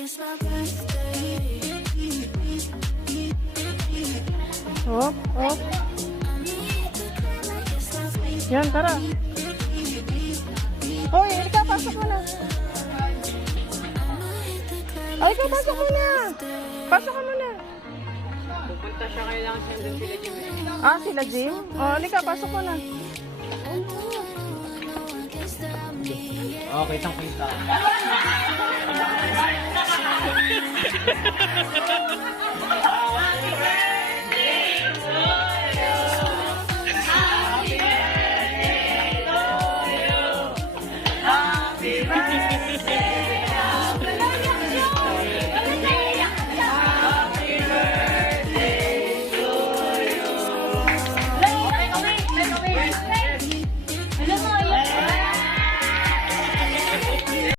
Oh, oh. Yan, tara. Hoy, ikaw, pasok mo na. Ay, ikaw, pasok mo na. Pasok ka muna. Pupunta siya, kailangan siya doon sila Jim. Ah, sila Jim? Oh, halika, pasok mo na. Okay, kitang-kita. Happy birthday!